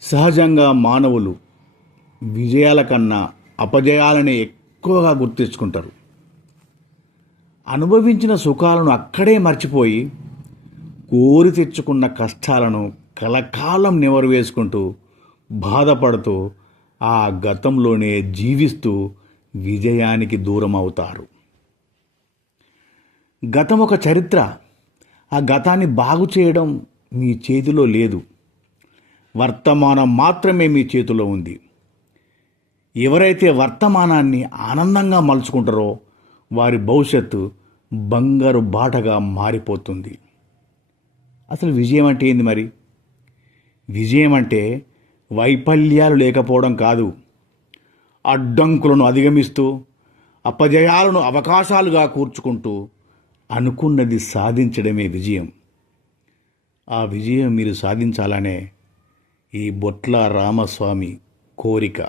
సహజంగా మానవులు విజయాల కన్నా అపజయాలనే ఎక్కువగా గుర్తించుకుంటారు. అనుభవించిన సుఖాలను అక్కడే మర్చిపోయి కోరి తెచ్చుకున్న కష్టాలను కలకాలం నెవరు బాధపడుతూ ఆ గతంలోనే జీవిస్తూ విజయానికి దూరం అవుతారు. గతం ఒక చరిత్ర. ఆ గతాన్ని బాగు చేయడం మీ చేతిలో లేదు. వర్తమానం మాత్రమే మీ చేతిలో ఉంది. ఎవరైతే వర్తమానాన్ని ఆనందంగా మలుచుకుంటారో వారి భవిష్యత్తు బంగారు బాటగా మారిపోతుంది. అసలు విజయం అంటే ఏంది మరి? విజయం అంటే వైఫల్యాలు లేకపోవడం కాదు. అడ్డంకులను అధిగమిస్తూ అపజయాలను అవకాశాలుగా కూర్చుకుంటూ అనుకున్నది సాధించడమే విజయం. ఆ విజయం మీరు సాధించాలనే ఈ బొట్ల రామస్వామి కోరిక.